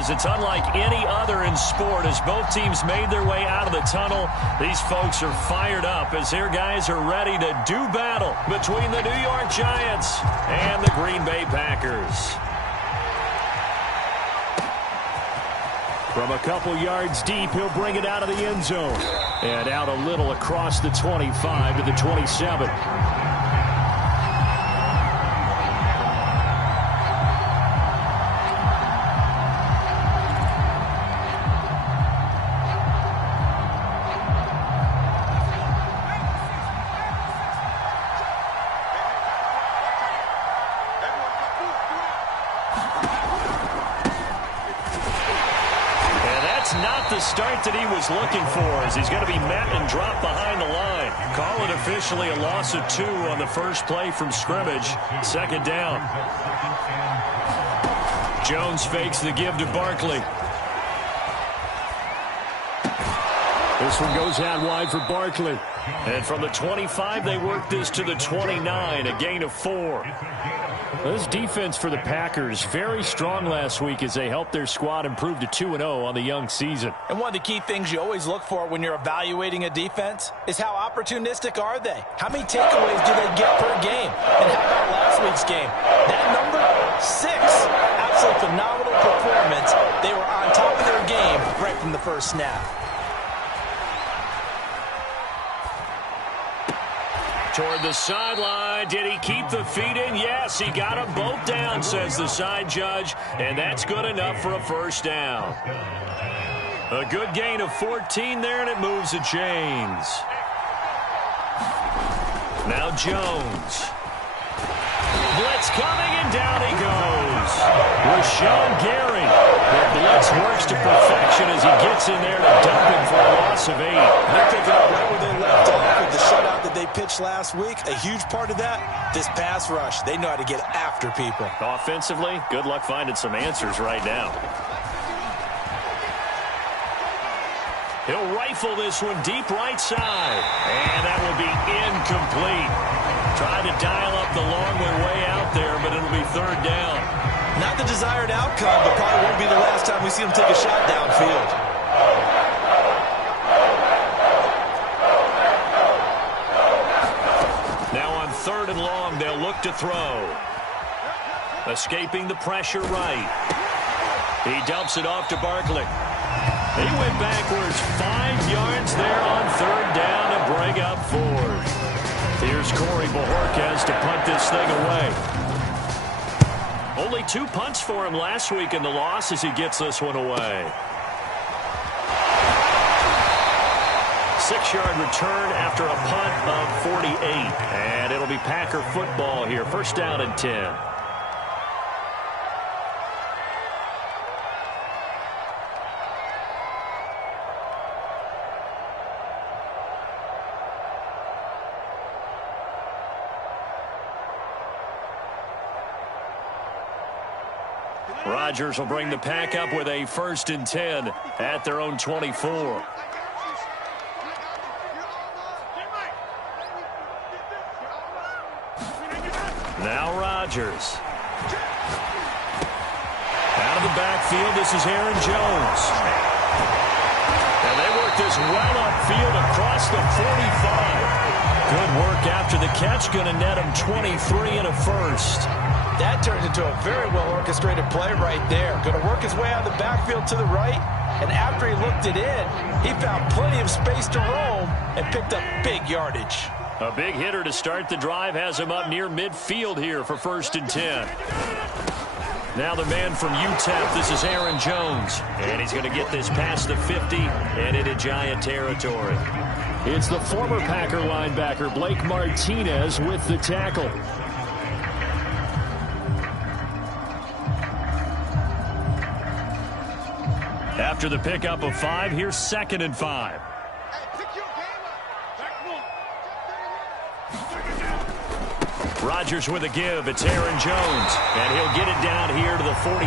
because it's unlike any other in sport. As both teams made their way out of the tunnel, these folks are fired up as their guys are ready to do battle between the New York Giants and the Green Bay Packers. From a couple yards deep, he'll bring it out of the end zone. And out a little across the 25 to the 27. Start that he was looking for as he's going to be met and dropped behind the line. Call it officially a loss of 2 on the first play from scrimmage. Second down. Jones fakes the give to Barkley. This one goes out wide for Barkley. And from the 25, they work this to the 29, a gain of 4. This defense for the Packers, very strong last week as they helped their squad improve to 2-0 on the young season. And one of the key things you always look for when you're evaluating a defense is how opportunistic are they? How many takeaways do they get per game? And how about last week's game? That number, 6. Absolutely phenomenal performance. They were on top of their game right from the first snap. Toward the sideline. Did he keep the feet in? Yes, he got them both down, says the side judge. And that's good enough for a first down. A good gain of 14 there, and it moves the chains. Now Jones. Blitz coming, and down he goes. Rashawn Gary. The blitz works to perfection as he gets in there to dump him for a loss of 8. They're picking up right where they left off with the shutout that they pitched last week. A huge part of that, this pass rush. They know how to get after people. Offensively, good luck finding some answers right now. He'll rifle this one deep right side. And that will be incomplete. Tried to dial up the long way out there, but it'll be third down. Not the desired outcome, but probably won't be the last time we see him take a shot downfield. Now on 3rd and long, they'll look to throw. Escaping the pressure right. He dumps it off to Barkley. He went backwards 5 yards there on 3rd down to bring up 4. Here's Corey Bojorquez to punt this thing away. Only 2 punts for him last week in the loss as he gets this one away. 6-yard return after a punt of 48. And it'll be Packer football here. First down and 10. Rodgers will bring the pack up with a 1st and 10 at their own 24. Now Rodgers. Out of the backfield, this is Aaron Jones. And they work this well upfield across the 45. Good work after the catch, going to net him 23 and a first. That turned into a very well-orchestrated play right there. Going to work his way out of the backfield to the right, and after he looked it in, he found plenty of space to roam and picked up big yardage. A big hitter to start the drive has him up near midfield here for 1st and 10. Now the man from UTEP, this is Aaron Jones. And he's going to get this past the 50 and into Giant territory. It's the former Packer linebacker Blake Martinez with the tackle. After the pickup of 5, here's 2nd and 5. Rodgers with a give. It's Aaron Jones. And he'll get it down here to the 43.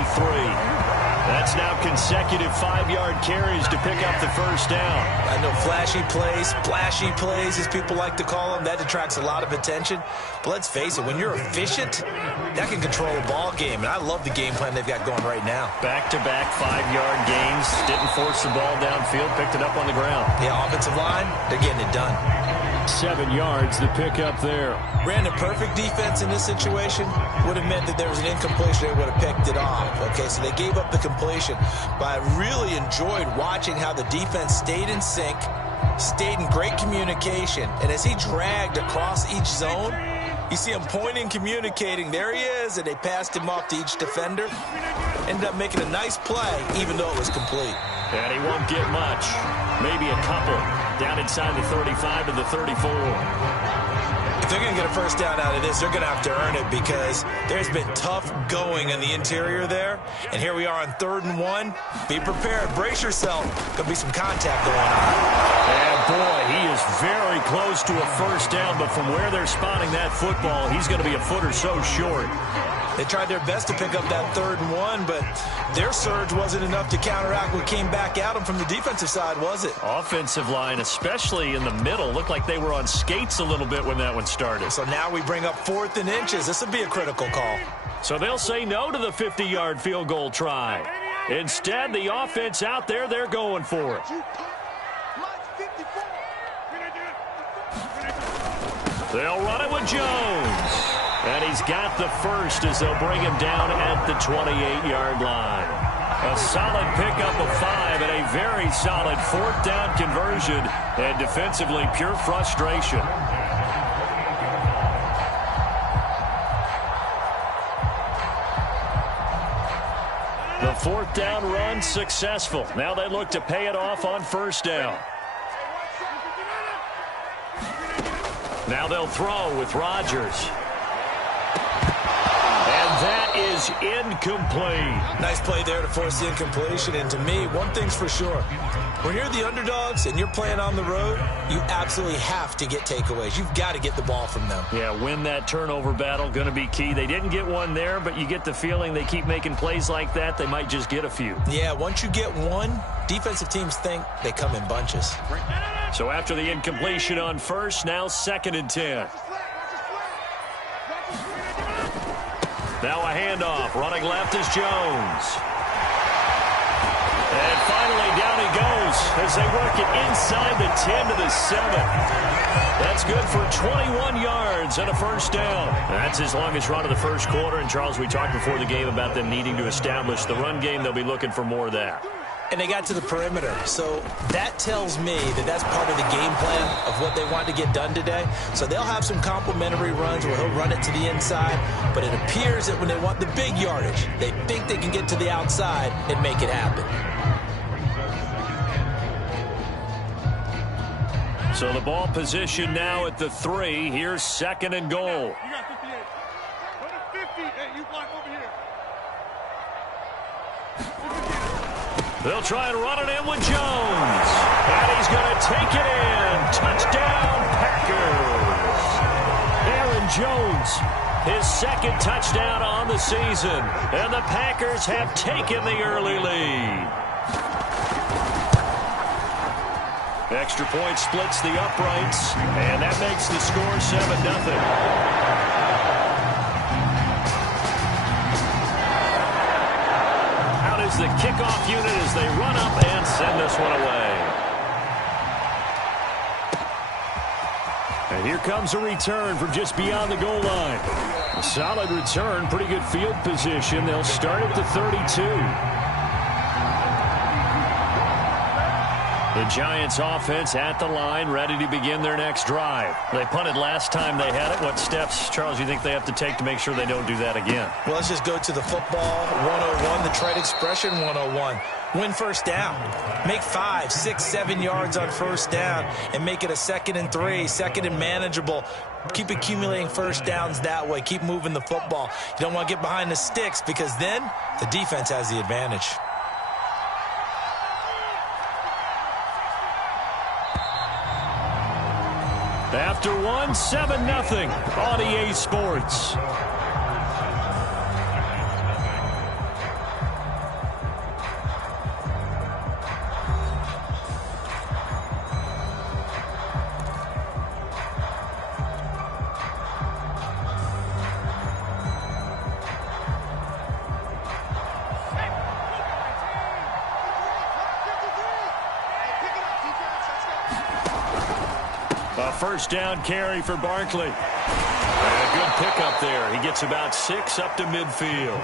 That's offense now consecutive 5-yard carries to pick up the first down. I know flashy plays, splashy plays, as people like to call them. That attracts a lot of attention. But let's face it, when you're efficient, that can control a ball game. And I love the game plan they've got going right now. Back-to-back 5-yard gains. Didn't force the ball downfield. Picked it up on the ground. Yeah, offensive line, they're getting it done. 7 yards to pick up there. Brandon, perfect defense in this situation would have meant that there was an incompletion. They would have picked it off. Okay, so they gave up the completion. But I really enjoyed watching how the defense stayed in sync, stayed in great communication. And as he dragged across each zone, you see him pointing, communicating. There he is, and they passed him off to each defender. Ended up making a nice play, even though it was complete. And he won't get much. Maybe a couple. Down inside the 35 to the 34. If they're going to get a first down out of this, they're going to have to earn it because there's been tough going in the interior there. And here we are on 3rd and 1. Be prepared. Brace yourself. Going to be some contact going on. And boy, he is very close to a first down, but from where they're spotting that football, he's going to be a foot or so short. They tried their best to pick up that 3rd and 1, but their surge wasn't enough to counteract what came back at them from the defensive side, was it? Offensive line, especially in the middle, looked like they were on skates a little bit when that one started. So now we bring up 4th and inches. This will be a critical call. So they'll say no to the 50-yard field goal try. Instead, the offense out there, they're going for it. They'll run it with Jones. And he's got the first as they'll bring him down at the 28-yard line. A solid pickup of 5 and a very solid 4th down conversion. And defensively, pure frustration. The 4th down run successful. Now they look to pay it off on 1st down. Now they'll throw with Rodgers. That is incomplete. Nice play there to force the incompletion. And to me, one thing's for sure. When you're the underdogs and you're playing on the road, you absolutely have to get takeaways. You've got to get the ball from them. Yeah, win that turnover battle, going to be key. They didn't get one there, but you get the feeling they keep making plays like that, they might just get a few. Yeah, once you get one, defensive teams think they come in bunches. So after the incompletion on 1st, now 2nd and 10. Now a handoff. Running left is Jones. And finally down he goes as they work it inside the 10 to the 7. That's good for 21 yards and a first down. That's his longest run of the first quarter. And, Charles, we talked before the game about them needing to establish the run game. They'll be looking for more of that. And they got to the perimeter. So that tells me that that's part of the game plan of what they want to get done today. So they'll have some complementary runs where he'll run it to the inside. But it appears that when they want the big yardage, they think they can get to the outside and make it happen. So the ball position now at the 3. Here's 2nd and goal. You got 58. Go to 50. Hey, you block over here. They'll try and run it in with Jones. And he's going to take it in. Touchdown, Packers. Aaron Jones, his 2nd touchdown on the season. And the Packers have taken the early lead. Extra point splits the uprights. And that makes the score 7-0. The kickoff unit as they run up and send this one away. And here comes a return from just beyond the goal line. A solid return, pretty good field position. They'll start at the 32. The Giants offense at the line, ready to begin their next drive. They punted last time they had it. What steps, Charles, you think they have to take to make sure they don't do that again? Well, let's just go to the football 101, the trade expression 101. Win first down. Make 5, 6, 7 yards on first down and make it a 2nd and 3, 2nd and manageable. Keep accumulating first downs that way. Keep moving the football. You don't want to get behind the sticks because then the defense has the advantage. After 7-0 on EA Sports. first down carry for Barkley. And a good pickup there. He gets about 6 up to midfield.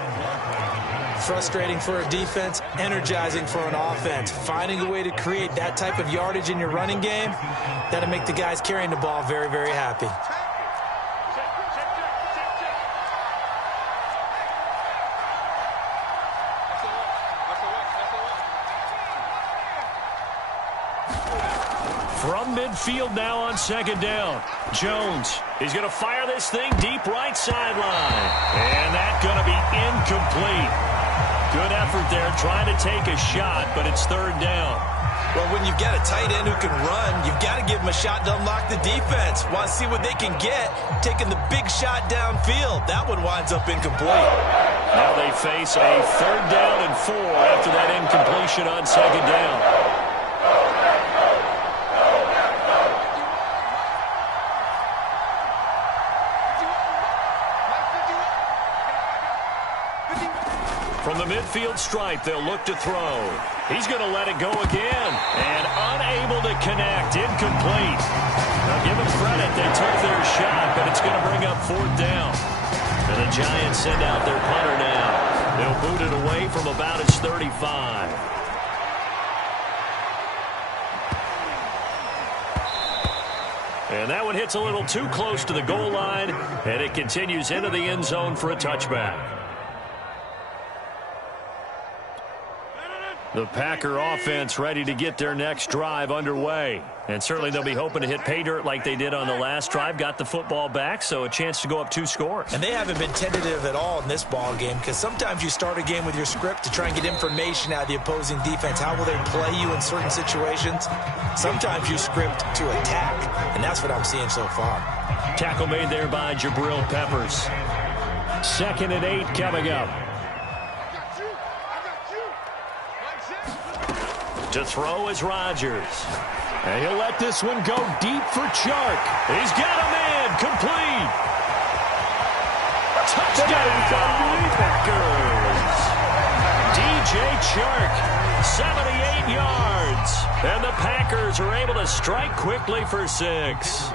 Frustrating for a defense, energizing for an offense. Finding a way to create that type of yardage in your running game, that'll make the guys carrying the ball very, very happy. From midfield now on second down. Jones, he's going to fire this thing deep right sideline. And that's going to be incomplete. Good effort there trying to take a shot, but it's third down. Well, when you've got a tight end who can run, you've got to give him a shot to unlock the defense. Want to see what they can get, taking the big shot downfield. That one winds up incomplete. Now they face a third down and 4 after that incompletion on second down. From the midfield stripe, they'll look to throw. He's going to let it go again. And unable to connect. Incomplete. Now give them credit. They took their shot, but it's going to bring up fourth down. And the Giants send out their punter now. They'll boot it away from about his 35. And that one hits a little too close to the goal line, and it continues into the end zone for a touchback. The Packer offense ready to get their next drive underway. And certainly they'll be hoping to hit pay dirt like they did on the last drive. Got the football back, so a chance to go up 2 scores. And they haven't been tentative at all in this ball game, because sometimes you start a game with your script to try and get information out of the opposing defense. How will they play you in certain situations? Sometimes you script to attack, and that's what I'm seeing so far. Tackle made there by Jabril Peppers. 2nd and 8 coming up. To throw is Rodgers. And he'll let this one go deep for Chark. He's got a man. Complete. Touchdown, Packers. DJ Chark, 78 yards. And the Packers are able to strike quickly for 6.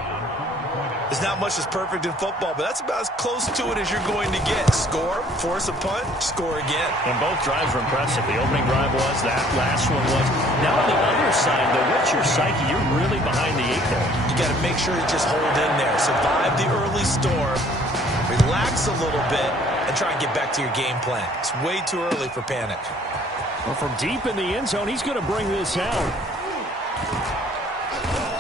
There's not much that's perfect in football, but that's about as close to it as you're going to get. Score, force a punt, score again. And both drives were impressive. The opening drive was, that last one was. Now on the other side, though, what's your psyche? You're really behind the 8 ball. You got to make sure you just hold in there. Survive the early storm, relax a little bit, and try and get back to your game plan. It's way too early for panic. Well, from deep in the end zone, he's going to bring this out.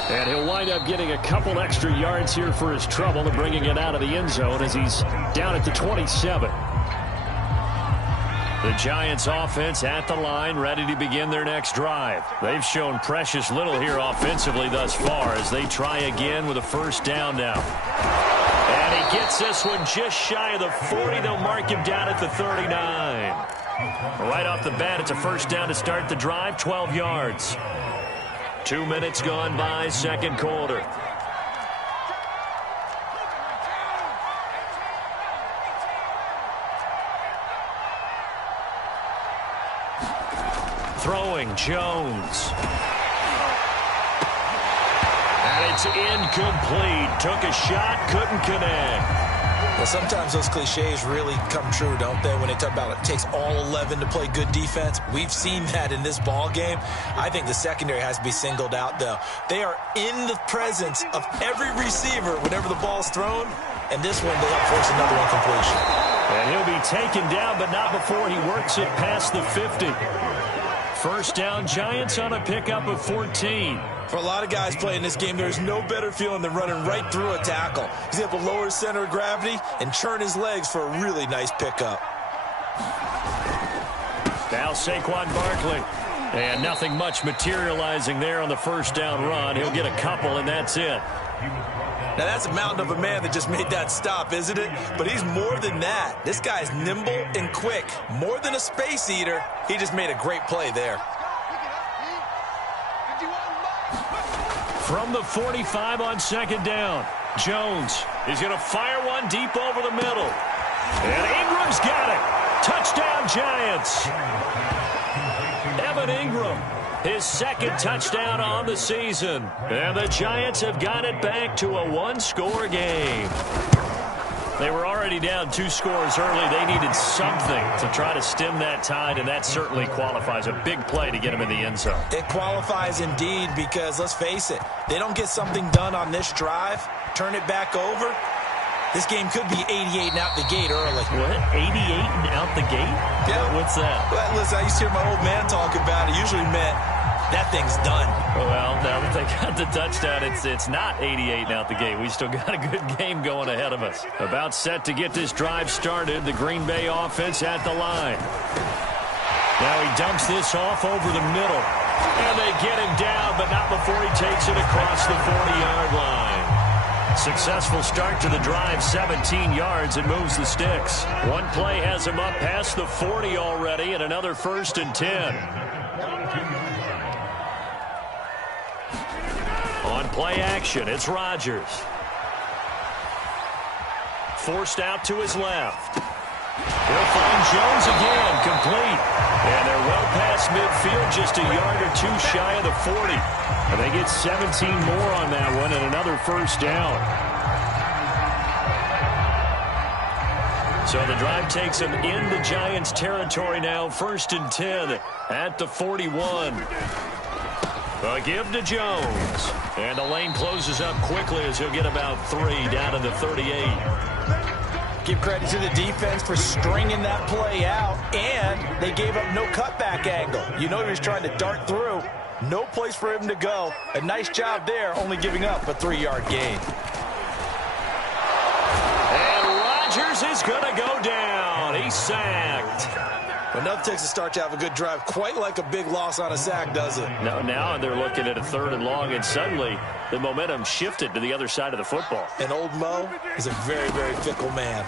And he'll wind up getting a couple extra yards here for his trouble and bringing it out of the end zone as he's down at the 27. The Giants offense at the line, ready to begin their next drive. They've shown precious little here offensively thus far as they try again with a first down now. And he gets this one just shy of the 40. They'll mark him down at the 39. Right off the bat, it's a first down to start the drive, 12 yards. 2 minutes gone by, second quarter. Throwing, Jones. And it's incomplete. Took a shot, couldn't connect. Well, sometimes those cliches really come true, don't they, when they talk about it takes all 11 to play good defense. We've seen that in this ball game. I think the secondary has to be singled out, though. They are in the presence of every receiver whenever the ball's thrown, and this one they help force another incompletion. And he'll be taken down, but not before he works it past the 50. First down, Giants on a pickup of 14. For a lot of guys playing this game, there's no better feeling than running right through a tackle. He's able to lower his center of gravity and churn his legs for a really nice pickup. Now Saquon Barkley. And nothing much materializing there on the first down run. He'll get a couple, and that's it. Now, that's a mountain of a man that just made that stop, isn't it? But he's more than that. This guy's nimble and quick. More than a space eater. He just made a great play there. From the 45 on second down, Jones is going to fire one deep over the middle. And Ingram's got it. Touchdown, Giants. Evan Ingram his second touchdown on the season. And the Giants have got it back to a one-score game. They were already down 2 scores early. They needed something to try to stem that tide, and that certainly qualifies. A big play to get them in the end zone. It qualifies indeed because, let's face it, they don't get something done on this drive, turn it back over, this game could be 88 and out the gate early. What? 88 and out the gate? Yeah. What's that? Well, listen, I used to hear my old man talk about it. Usually meant that thing's done. Well, now that they got the touchdown, it's not 88 and out the gate. We still got a good game going ahead of us. About set to get this drive started. The Green Bay offense at the line. Now he dumps this off over the middle. And they get him down, but not before he takes it across the 40-yard line. Successful start to the drive, 17 yards, and moves the sticks. One play has him up past the 40 already, and another 1st and 10. On play action, it's Rodgers. Forced out to his left. He'll find Jones again, complete. And they're well past midfield, just a yard or 2 shy of the 40. And they get 17 more on that one and another 1st down. So the drive takes them into Giants territory now, 1st and 10 at the 41. A give to Jones. And the lane closes up quickly as he'll get about 3 down to the 38. Give credit to the defense for stringing that play out, and they gave up no cutback angle. You know he was trying to dart through. No place for him to go. A nice job there, only giving up a 3-yard gain. And Rodgers is going to go down. He's sacked. Well, nothing takes a start to have a good drive quite like a big loss on a sack, does it? No, now they're looking at a 3rd and long, and suddenly the momentum shifted to the other side of the football. And old Mo is a very, very fickle man.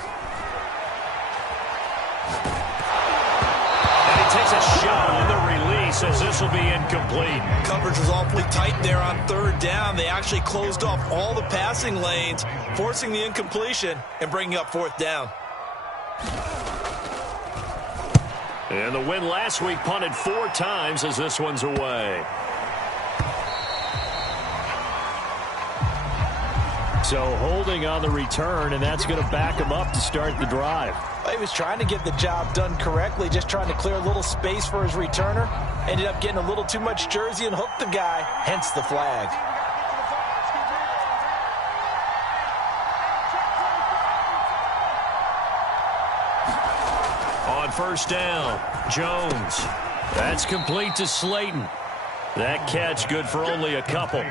And he takes a shot on the release as this will be incomplete. Coverage was awfully tight there on 3rd down. They actually closed off all the passing lanes, forcing the incompletion and bringing up 4th down. And the win last week punted 4 times as this one's away. So holding on the return, and that's going to back him up to start the drive. He was trying to get the job done correctly, just trying to clear a little space for his returner. Ended up getting a little too much jersey and hooked the guy, hence the flag. On 1st down, Jones. That's complete to Slayton. That catch good for only a couple.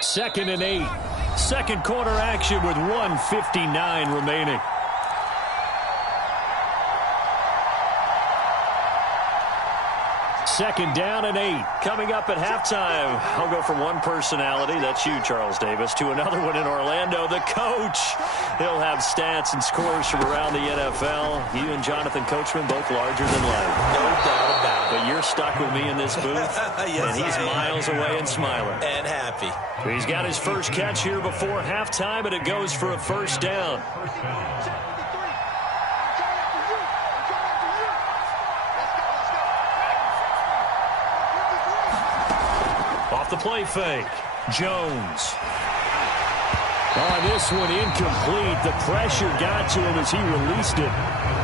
Second and 8. Second quarter action with 1:59 remaining. Second down and 8. Coming up at halftime, I'll go from one personality, that's you, Charles Davis, to another one in Orlando, the coach. He'll have stats and scores from around the NFL. You and Jonathan Coachman, both larger than life. No doubt about it. But you're stuck with me in this booth, Yes, and he's miles away and smiling. And happy. He's got his first catch here before halftime, and it goes for a 1st down. The play fake. Jones. On this one, incomplete. The pressure got to him as he released it.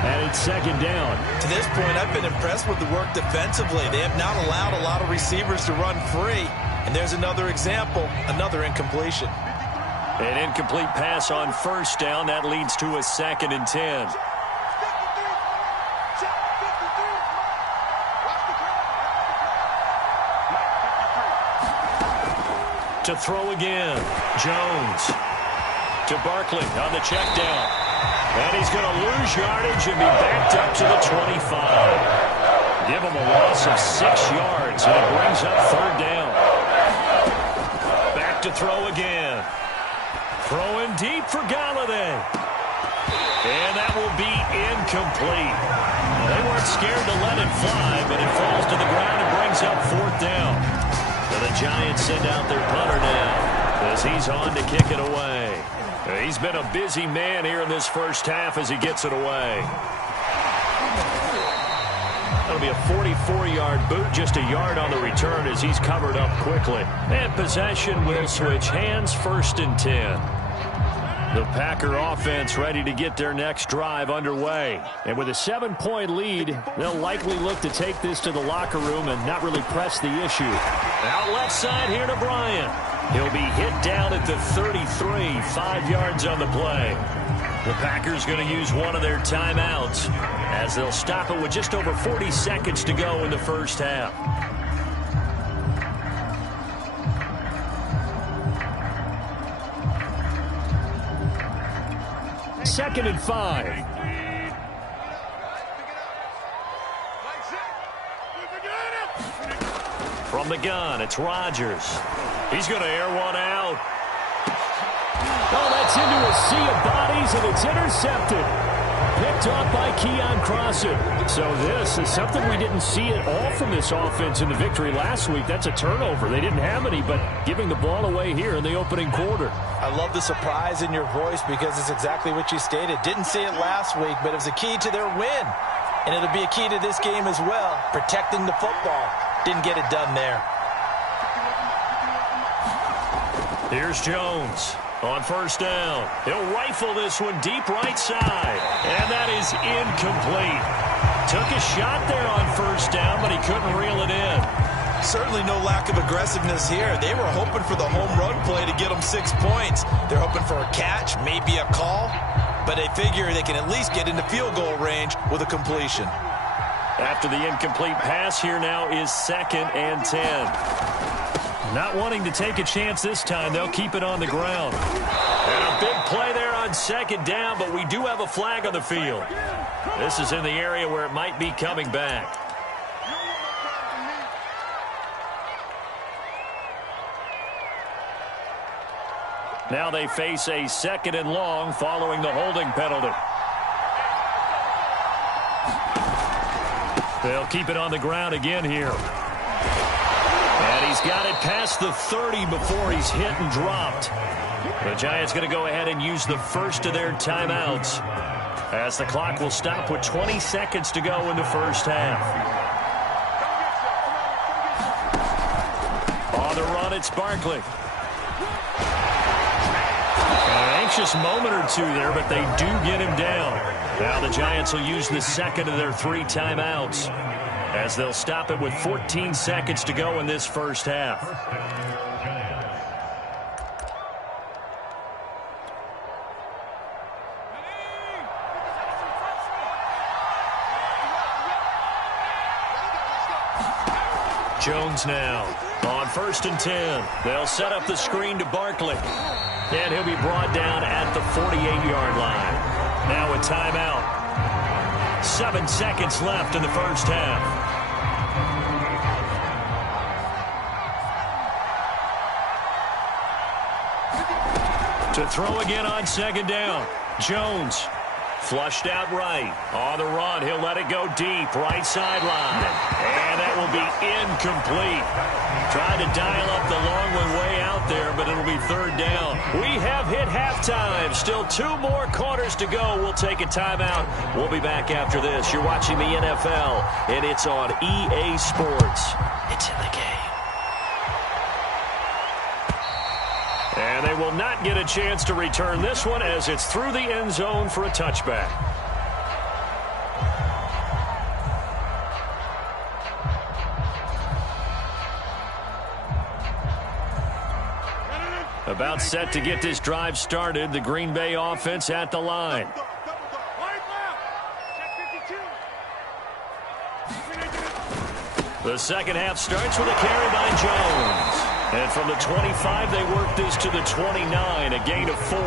And it's 2nd down. To this point, I've been impressed with the work defensively. They have not allowed a lot of receivers to run free. And there's another example, another incompletion. An incomplete pass on 1st down. That leads to a 2nd and 10. To throw again. Jones. To Barkley on the check down. And he's going to lose yardage and be backed up to the 25. Give him a loss of 6 yards, and it brings up 3rd down. Back to throw again. Throwing deep for Galladay. And that will be incomplete. They weren't scared to let it fly, but it falls to the ground and brings up 4th down. So the Giants send out their punter now. as he's on to kick it away. He's been a busy man here in this first half as he gets it away. That'll be a 44-yard boot, just a yard on the return as he's covered up quickly. And possession will switch hands, 1st and 10. The Packer offense ready to get their next drive underway. And with a 7-point lead, they'll likely look to take this to the locker room and not really press the issue. Out left side here to Bryant. He'll be hit down at the 33, 5 yards on the play. The Packers going to use one of their timeouts as they'll stop it with just over 40 seconds to go in the first half. Second and 5. From the gun, it's Rodgers. He's going to air one out. Oh, that's into a sea of bodies, and it's intercepted. Picked off by Keon Crossan. So this is something we didn't see at all from this offense in the victory last week. That's a turnover. They didn't have any, but giving the ball away here in the opening quarter. I love the surprise in your voice because it's exactly what you stated. Didn't see it last week, but it was a key to their win. And it'll be a key to this game as well, protecting the football. Didn't get it done there. Here's Jones. On first down, he'll rifle this one deep right side. And that is incomplete. Took a shot there on first down, but he couldn't reel it in. Certainly no lack of aggressiveness here. They were hoping for the home run play to get them 6 points. They're hoping for a catch, maybe a call. But they figure they can at least get into field goal range with a completion. After the incomplete pass, here now is 2nd and 10. Not wanting to take a chance this time, they'll keep it on the ground. And a big play there on 2nd down, but we do have a flag on the field. This is in the area where it might be coming back. Now they face a 2nd and long following the holding penalty. They'll keep it on the ground again here. And he's got it past the 30 before he's hit and dropped. The Giants going to go ahead and use the first of their timeouts as the clock will stop with 20 seconds to go in the first half. On the run, it's Barkley. An anxious moment or two there, but they do get him down. Now the Giants will use the second of their 3 timeouts as they'll stop it with 14 seconds to go in this first half. Jones now on 1st and 10. They'll set up the screen to Barkley. And he'll be brought down at the 48-yard line. Now a timeout. 7 seconds left in the first half. To throw again on 2nd down. Jones flushed out right. On the run, he'll let it go deep. Right sideline. And that will be incomplete. Tried to dial up the long one way out there, but it'll be 3rd down. We have hit halftime. Still 2 more quarters to go. We'll take a timeout. We'll be back after this. You're watching the NFL, and it's on EA Sports. It's in the game. And they will not get a chance to return this one as it's through the end zone for a touchback. About set to get this drive started. The Green Bay offense at the line. The second half starts with a carry by Jones. And from the 25, they work this to the 29, a gain of 4.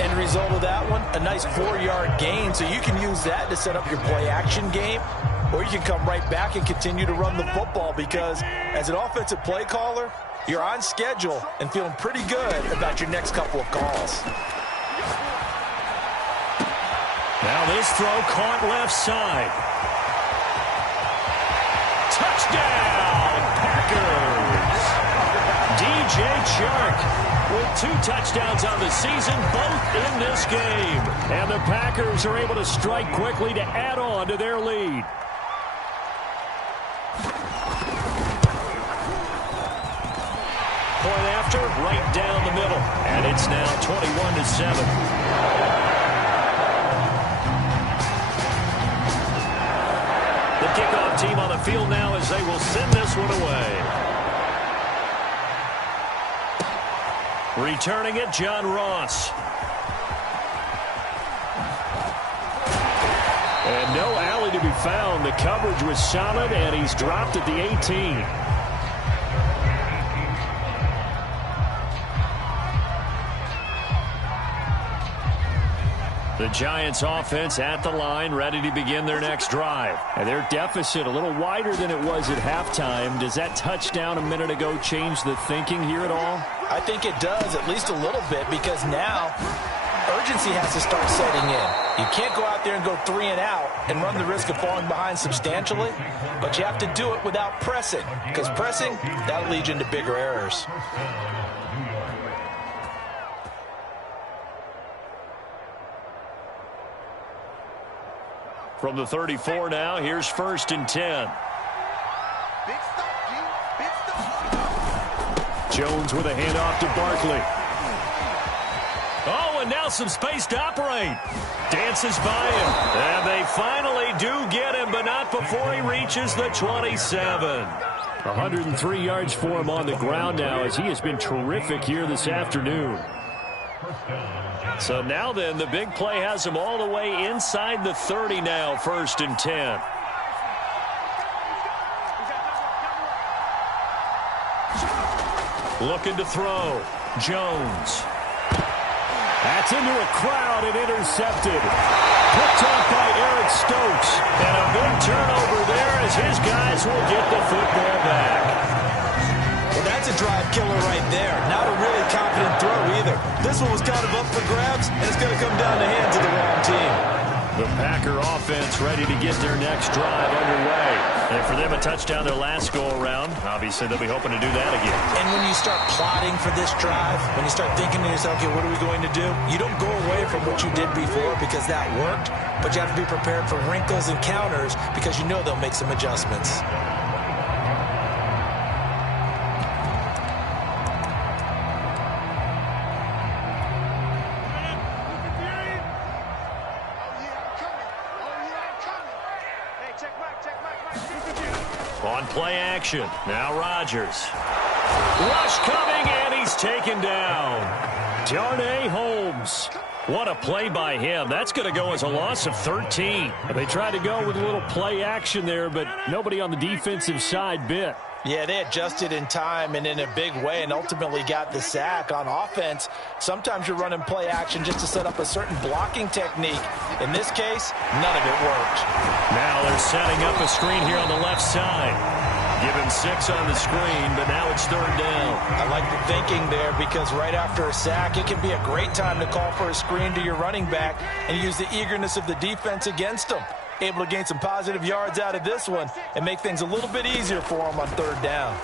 End result of that one, a nice 4-yard gain. So you can use that to set up your play-action game, or you can come right back and continue to run the football because as an offensive play caller, you're on schedule and feeling pretty good about your next couple of calls. Now this throw caught left side. Touchdown, Packers. DJ Jay Shark with 2 touchdowns on the season, both in this game. And the Packers are able to strike quickly to add on to their lead. Point after, right down the middle. And it's now 21-7. The kickoff team on the field now as they will send this one away. Returning it, John Ross. And no alley to be found. The coverage was solid, and he's dropped at the 18. The Giants offense at the line, ready to begin their next drive. And their deficit a little wider than it was at halftime. Does that touchdown a minute ago change the thinking here at all? I think it does, at least a little bit, because now urgency has to start setting in. You can't go out there and go 3 and out and run the risk of falling behind substantially, but you have to do it without pressing, because pressing, that'll lead you into bigger errors. From the 34 now, here's 1st and 10. Jones with a handoff to Barkley. Oh, and now some space to operate. Dances by him. And they finally do get him, but not before he reaches the 27. 103 yards for him on the ground now, as he has been terrific here this afternoon. So now then, the big play has him all the way inside the 30 now, 1st and 10. Looking to throw. Jones. That's into a crowd and intercepted. Picked off by Eric Stokes. And a big turnover there as his guys will get the football back. Well, that's a drive killer right there. Not a really confident throw either. This one was kind of up for grabs, and it's going to come down the hands of the wrong team. The Packer offense ready to get their next drive underway. And for them, a touchdown their last go-around. Obviously, they'll be hoping to do that again. And when you start plotting for this drive, when you start thinking to yourself, okay, what are we going to do? You don't go away from what you did before because that worked, but you have to be prepared for wrinkles and counters because you know they'll make some adjustments. On play action, now Rodgers. Rush coming, and he's taken down. Darnay Holmes. What a play by him. That's going to go as a loss of 13. They tried to go with a little play action there, but nobody on the defensive side bit. Yeah, they adjusted in time and in a big way and ultimately got the sack. On offense, sometimes you're running play action just to set up a certain blocking technique. In this case, none of it worked. Now they're setting up a screen here on the left side. Give him 6 on the screen, but now it's 3rd down. I like the thinking there because right after a sack, it can be a great time to call for a screen to your running back and use the eagerness of the defense against him. Able to gain some positive yards out of this one and make things a little bit easier for him on 3rd down.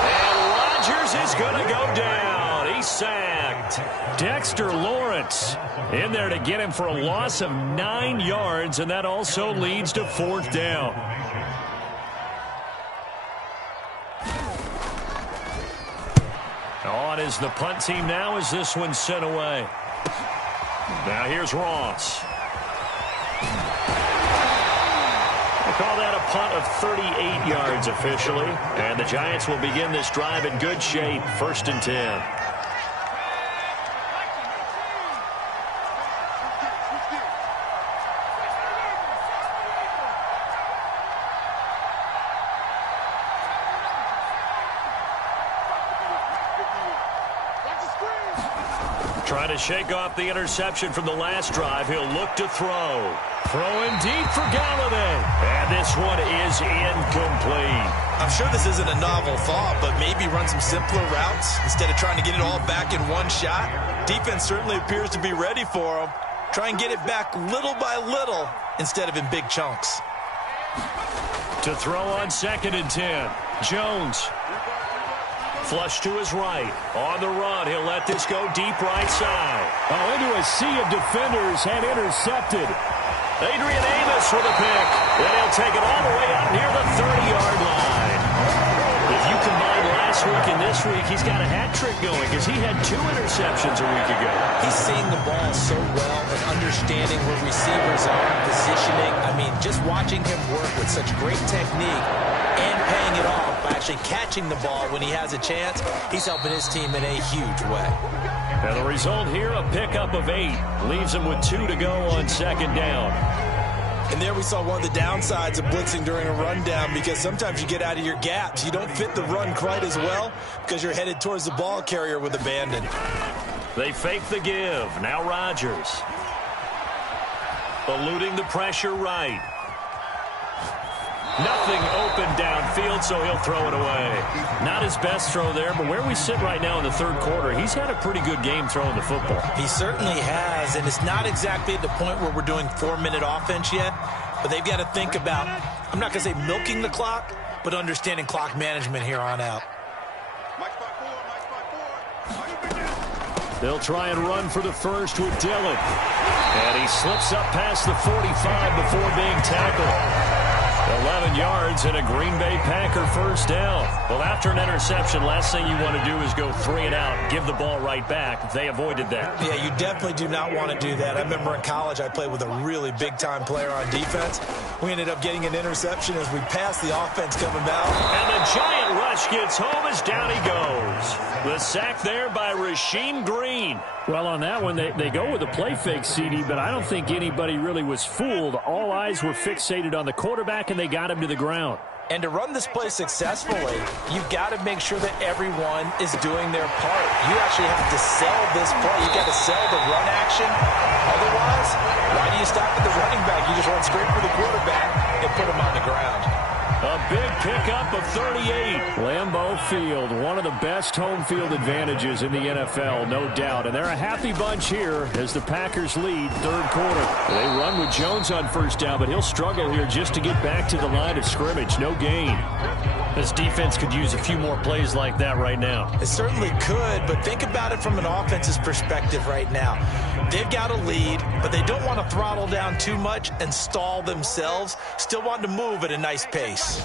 And Rodgers is going to go down. He's sacked. Dexter Lawrence in there to get him for a loss of 9 yards, and that also leads to 4th down. On is the punt team now as this one's sent away. Now here's Ross. They call that a punt of 38 yards officially. And the Giants will begin this drive in good shape. 1st and 10. Trying to shake off the interception from the last drive. He'll look to throw. Throwing deep for Galladay. And this one is incomplete. I'm sure this isn't a novel thought, but maybe run some simpler routes instead of trying to get it all back in one shot. Defense certainly appears to be ready for him. Try and get it back little by little instead of in big chunks. To throw on 2nd and 10. Jones. Flush to his right. On the run, he'll let this go deep right side. Oh, into a sea of defenders and intercepted. Adrian Amos with a pick. Then he'll take it all the way out near the 30-yard line. If you combine last week and this week, he's got a hat trick going because he had 2 interceptions a week ago. He's seeing the ball so well and understanding where receivers are, positioning. I mean, just watching him work with such great technique and paying it off by actually catching the ball when he has a chance, he's helping his team in a huge way. And the result here, a pickup of 8. Leaves him with 2 to go on second down. And there we saw one of the downsides of blitzing during a rundown, because sometimes you get out of your gaps. You don't fit the run quite as well because you're headed towards the ball carrier with abandon. They fake the give. Now Rodgers. Eluding the pressure right. Nothing open downfield, so he'll throw it away. Not his best throw there, but where we sit right now in the third quarter, he's had a pretty good game throwing the football. He certainly has, and it's not exactly at the point where we're doing 4-minute offense yet, but they've got to think about, I'm not going to say milking the clock, but understanding clock management here on out. They'll try and run for the first with Dillon. And he slips up past the 45 before being tackled. 11 yards and a Green Bay Packer first down. Well, after an interception, last thing you want to do is go 3 and out, give the ball right back. They avoided that. Yeah, you definitely do not want to do that. I remember in college I played with a really big-time player on defense. We ended up getting an interception as we passed the offense coming out. And the giant rush gets home as down he goes. The sack there by Rasheem Green. Well, on that one, they go with a play fake, CD, but I don't think anybody really was fooled. All eyes were fixated on the quarterback, and they got him to the ground. And to run this play successfully, you've got to make sure that everyone is doing their part. You actually have to sell this play. You've got to sell the run action. Otherwise, why do you stop at the running back? You just run straight for the quarterback and put him on the ground. A big pickup of 38. Lambeau Field, one of the best home field advantages in the NFL, no doubt. And they're a happy bunch here as the Packers lead third quarter. They run with Jones on first down, but he'll struggle here just to get back to the line of scrimmage. No gain. This defense could use a few more plays like that right now. It certainly could, but think about it from an offense's perspective right now. They've got a lead, but they don't want to throttle down too much and stall themselves. Still want to move at a nice pace.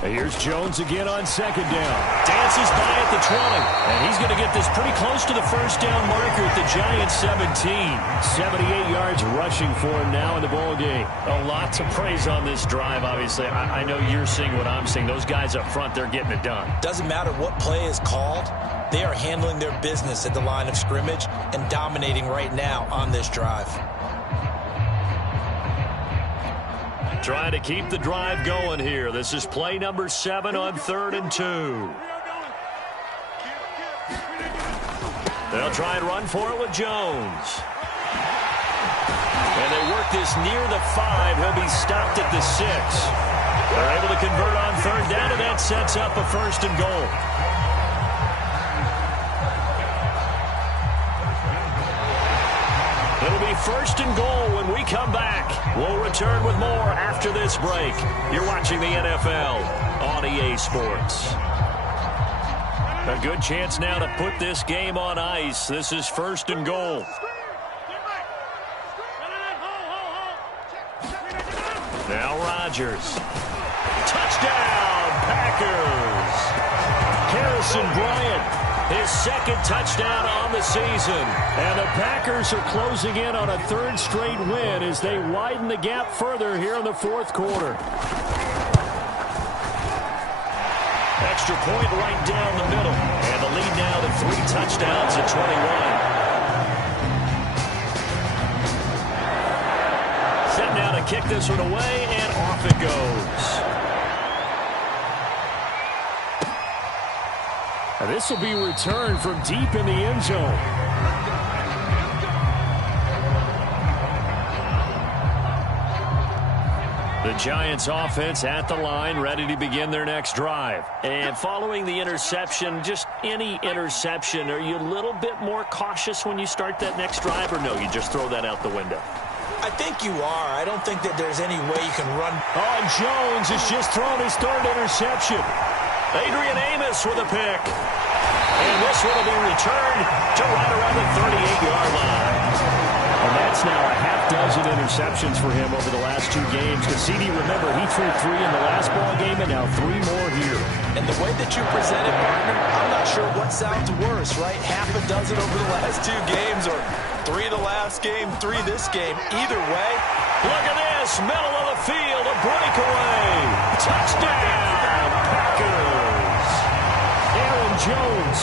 Here's Jones again on second down. Dances by at the 20. And he's going to get this pretty close to the first down marker at the Giants 17. 78 yards rushing for him now in the ball game. A lot to praise on this drive, obviously. I know you're seeing what I'm seeing. Those guys up front, they're getting it done. Doesn't matter what play is called. They are handling their business at the line of scrimmage and dominating right now on this drive. Trying to keep the drive going here. This is play number 7 on 3rd and 2. They'll try and run for it with Jones. And they work this near the 5. He'll be stopped at the 6. They're able to convert on 3rd down, and that sets up a 1st and goal. It'll be 1st and goal when we come back. We'll return with more after this break. You're watching the NFL on EA Sports. A good chance now to put this game on ice. This is 1st and goal. Now Rodgers. Touchdown, Packers. Harrison Bryant. His 2nd touchdown on the season. And the Packers are closing in on a 3rd straight win as they widen the gap further here in the 4th quarter. Extra point right down the middle. And the lead now to 3 touchdowns at 21. Set now to kick this one away, and off it goes. And this will be returned from deep in the end zone. The Giants offense at the line, ready to begin their next drive. And following the interception, just any interception, are you a little bit more cautious when you start that next drive, or no, you just throw that out the window? I think you are. I don't think that there's any way you can run. Oh, and Jones has just thrown his 3rd interception. Adrian Amos with a pick. And this one will be returned to right around the 38-yard line. And that's now a half-dozen interceptions for him over the last 2 games. Because CD, remember, he threw 3 in the last ball game and now 3 more here. And the way that you present it, partner, I'm not sure what sounds worse, right? Half a dozen over the last 2 games or 3 the last game, 3 this game. Either way. Look at this. Middle of the field. A breakaway. Touchdown, Packers. Aaron Jones.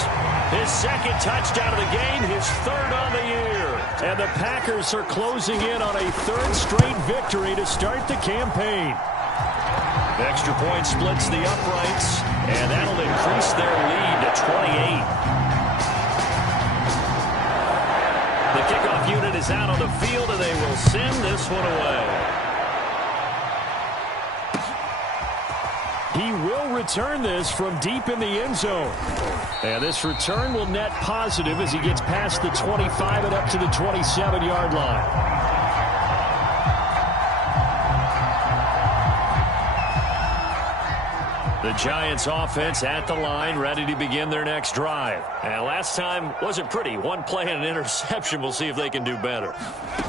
His second touchdown of the game, his 3rd on the year. And the Packers are closing in on a 3rd straight victory to start the campaign. The extra point splits the uprights, and that'll increase their lead to 28. The kickoff unit is out on the field, and they will send this one away. He will return this from deep in the end zone. And this return will net positive as he gets past the 25 and up to the 27-yard line. The Giants offense at the line, ready to begin their next drive. And last time wasn't pretty. 1 play and an interception. We'll see if they can do better.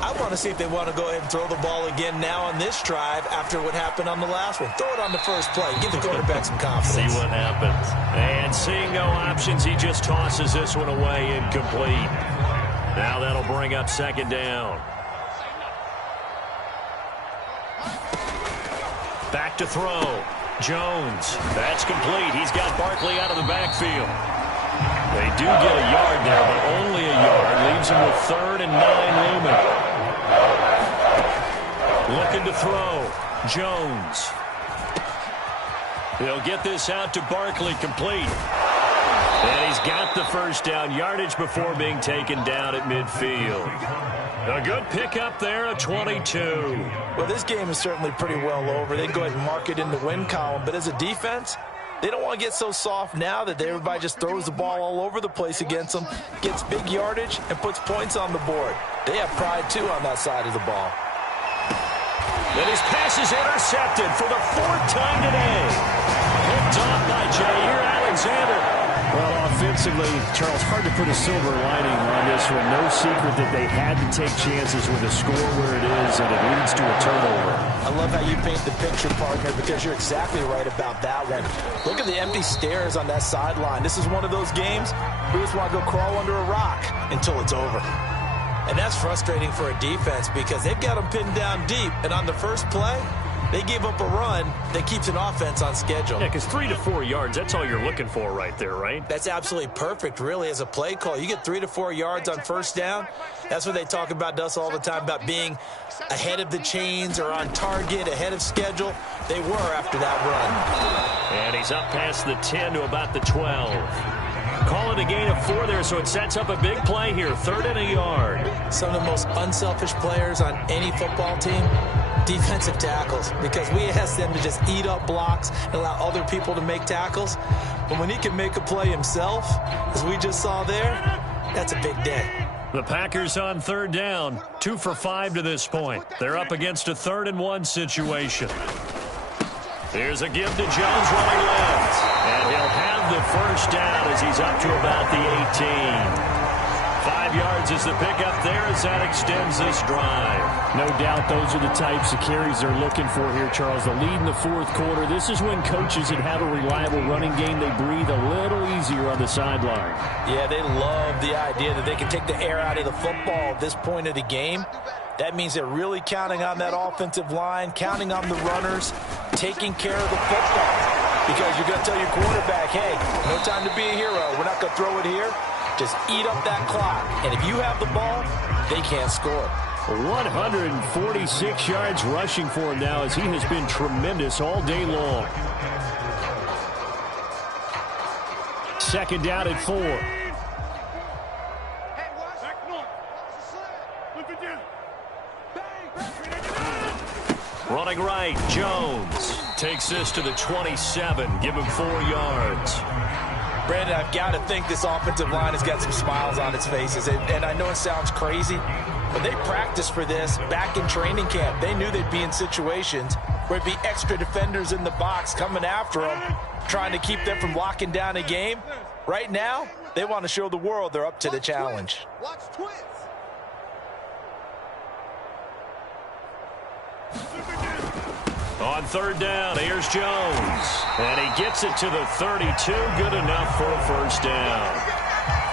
I want to see if they want to go ahead and throw the ball again now on this drive after what happened on the last one. Throw it on the first play. Give the quarterback some confidence. See what happens. And seeing no options, he just tosses this one away incomplete. Now that'll bring up 2nd down. Back to throw. Jones. That's complete. He's got Barkley out of the backfield. They do get a yard there, but only a yard. Leaves him with 3rd and 9 looming. Looking to throw. Jones. He'll get this out to Barkley, complete. And he's got the 1st down yardage before being taken down at midfield. A good pickup there, a 22. Well, this game is certainly pretty well over. They can go ahead and mark it in the win column. But as a defense, they don't want to get so soft now that everybody just throws the ball all over the place against them, gets big yardage, and puts points on the board. They have pride, too, on that side of the ball. And his pass is intercepted for the 4th time today. Picked off by Jair Alexander. Well, offensively, Charles, hard to put a silver lining on this one. No secret that they had to take chances with a score where it is, and it leads to a turnover. I love how you paint the picture, partner, because you're exactly right about that one. Look at the empty stairs on that sideline. This is one of those games we just want to go crawl under a rock until it's over. And that's frustrating for a defense because they've got them pinned down deep, and on the first play, they gave up a run that keeps an offense on schedule. Yeah, because 3 to 4 yards, that's all you're looking for right there, right? That's absolutely perfect, really, as a play call. You get 3 to 4 yards on 1st down. That's what they talk about us all the time, about being ahead of the chains or on target, ahead of schedule. They were after that run. And he's up past the 10 to about the 12. Call it a gain of 4 there, so it sets up a big play here, 3rd and a yard. Some of the most unselfish players on any football team, defensive tackles, because we ask them to just eat up blocks and allow other people to make tackles. But when he can make a play himself, as we just saw there, that's a big day. The Packers on 3rd down, 2 for 5 to this point. They're up against a 3rd and 1 situation. Here's a give to Jones running left. And he'll have the 1st down as he's up to about the 18. 5 yards is the pickup there as that extends this drive. No doubt those are the types of carries they're looking for here, Charles. The lead in the 4th quarter. This is when coaches that have a reliable running game, they breathe a little easier on the sideline. Yeah, they love the idea that they can take the air out of the football at this point of the game. That means they're really counting on that offensive line, counting on the runners, taking care of the football. Because you're going to tell your quarterback, hey, no time to be a hero. We're not going to throw it here. Just eat up that clock. And if you have the ball, they can't score. 146 yards rushing for him now as he has been tremendous all day long. 2nd down at 4. Running right, Jones takes this to the 27. Give him 4 yards. Brandon, I've got to think this offensive line has got some smiles on its faces. And I know it sounds crazy, but they practiced for this back in training camp. They knew they'd be in situations where it'd be extra defenders in the box coming after them, trying to keep them from locking down a game. Right now, they want to show the world they're up to the challenge. Watch twins. On third down, here's Jones. And he gets it to the 32. Good enough for a first down.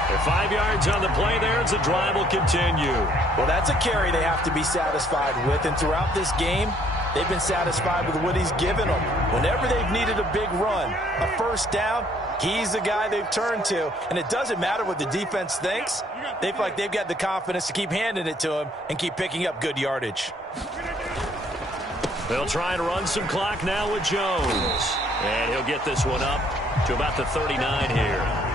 They're 5 yards on the play there as the drive will continue. Well, that's a carry they have to be satisfied with. And throughout this game, they've been satisfied with what he's given them. Whenever they've needed a big run, a first down, he's the guy they've turned to. And it doesn't matter what the defense thinks. They feel like they've got the confidence to keep handing it to him and keep picking up good yardage. They'll try and run some clock now with Jones. And he'll get this one up to about the 39 here.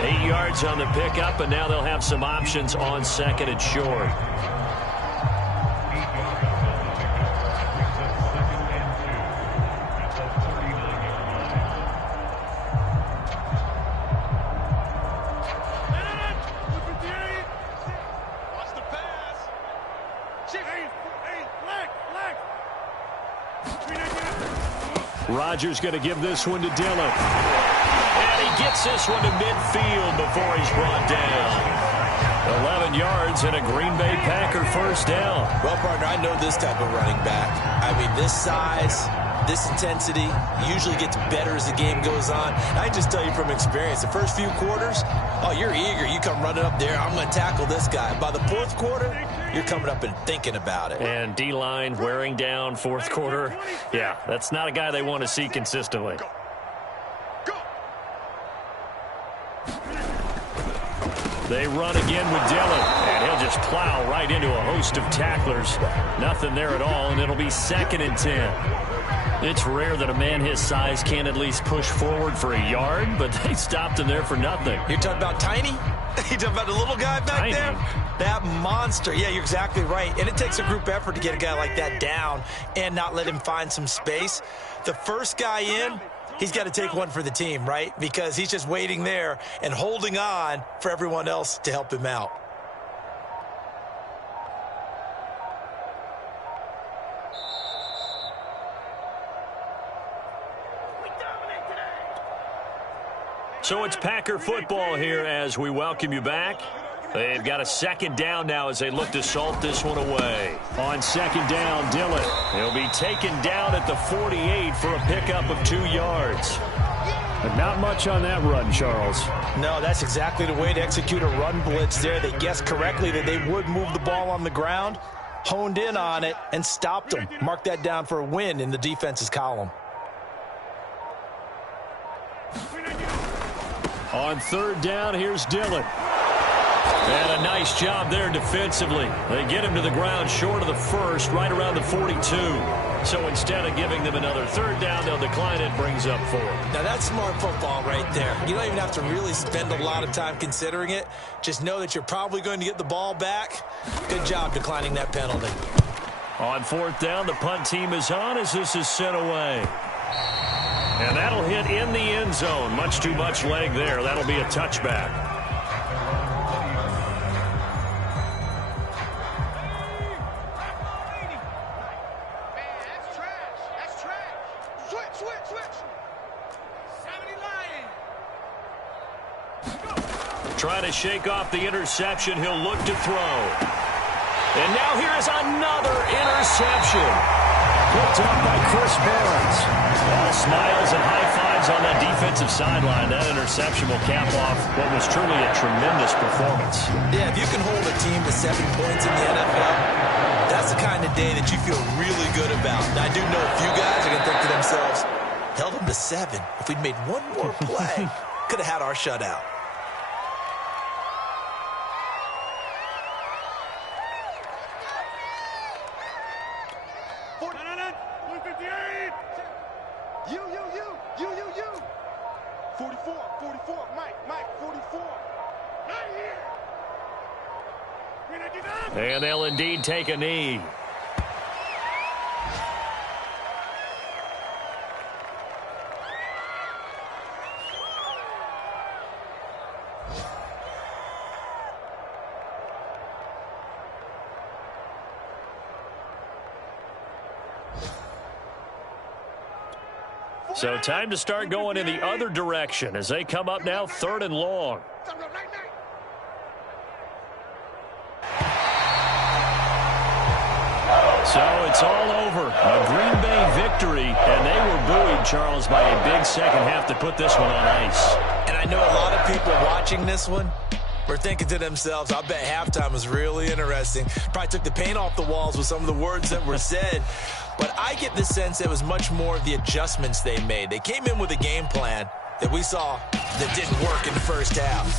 8 yards on the pickup, and now they'll have some options on second and short. Rodgers going to give this one to Dillon. And he gets this one to midfield before he's brought down. 11 yards and a Green Bay Packer first down. Well, partner, I know this type of running back. I mean, this size, this intensity usually gets better as the game goes on. I can just tell you from experience, the first few quarters, oh, you're eager. You come running up there, I'm going to tackle this guy. By the fourth quarter, you're coming up and thinking about it. And D-line wearing down fourth quarter. Yeah, that's not a guy they want to see consistently. They run again with Dillon, and he'll just plow right into a host of tacklers. Nothing there at all, and it'll be 2nd and 10. It's rare that a man his size can't at least push forward for a yard, but they stopped him there for nothing. You're talking about tiny? You're talking about the little guy back there? That monster. Yeah, you're exactly right. And it takes a group effort to get a guy like that down and not let him find some space. The first guy in, he's got to take one for the team, right? Because he's just waiting there and holding on for everyone else to help him out. So it's Packer football here as we welcome you back. They've got a second down now as they look to salt this one away. On second down, Dillon. He'll be taken down at the 48 for a pickup of 2 yards. But not much on that run, Charles. No, that's exactly the way to execute a run blitz there. They guessed correctly that they would move the ball on the ground, honed in on it, and stopped them. Mark that down for a win in the defense's column. On third down, here's Dillon. And a nice job there defensively. They get him to the ground short of the first, right around the 42. So instead of giving them another third down, they'll decline it, brings up 4. Now, that's smart football right there. You don't even have to really spend a lot of time considering it. Just know that you're probably going to get the ball back. Good job declining that penalty. On fourth down, the punt team is on as this is sent away. And that'll hit in the end zone. Much too much leg there. That'll be a touchback. Trying to shake off the interception. He'll look to throw. And now here is another interception. Picked up by Chris Barnes. All smiles and high fives on that defensive sideline. That interception will cap off what was truly a tremendous performance. Yeah, if you can hold a team to 7 points in the NFL, that's the kind of day that you feel really good about. Now, I do know a few guys are going to think to themselves, held them to 7. If we'd made one more play, could have had our shutout. And they'll indeed take a knee. So time to start going in the other direction as they come up now 3rd and long. So it's all over. A Green Bay victory, and they were buoyed, Charles, by a big second half to put this one on ice. And I know a lot of people watching this one were thinking to themselves, I bet halftime was really interesting. Probably took the paint off the walls with some of the words that were said. But I get the sense it was much more of the adjustments they made. They came in with a game plan that we saw that didn't work in the first half.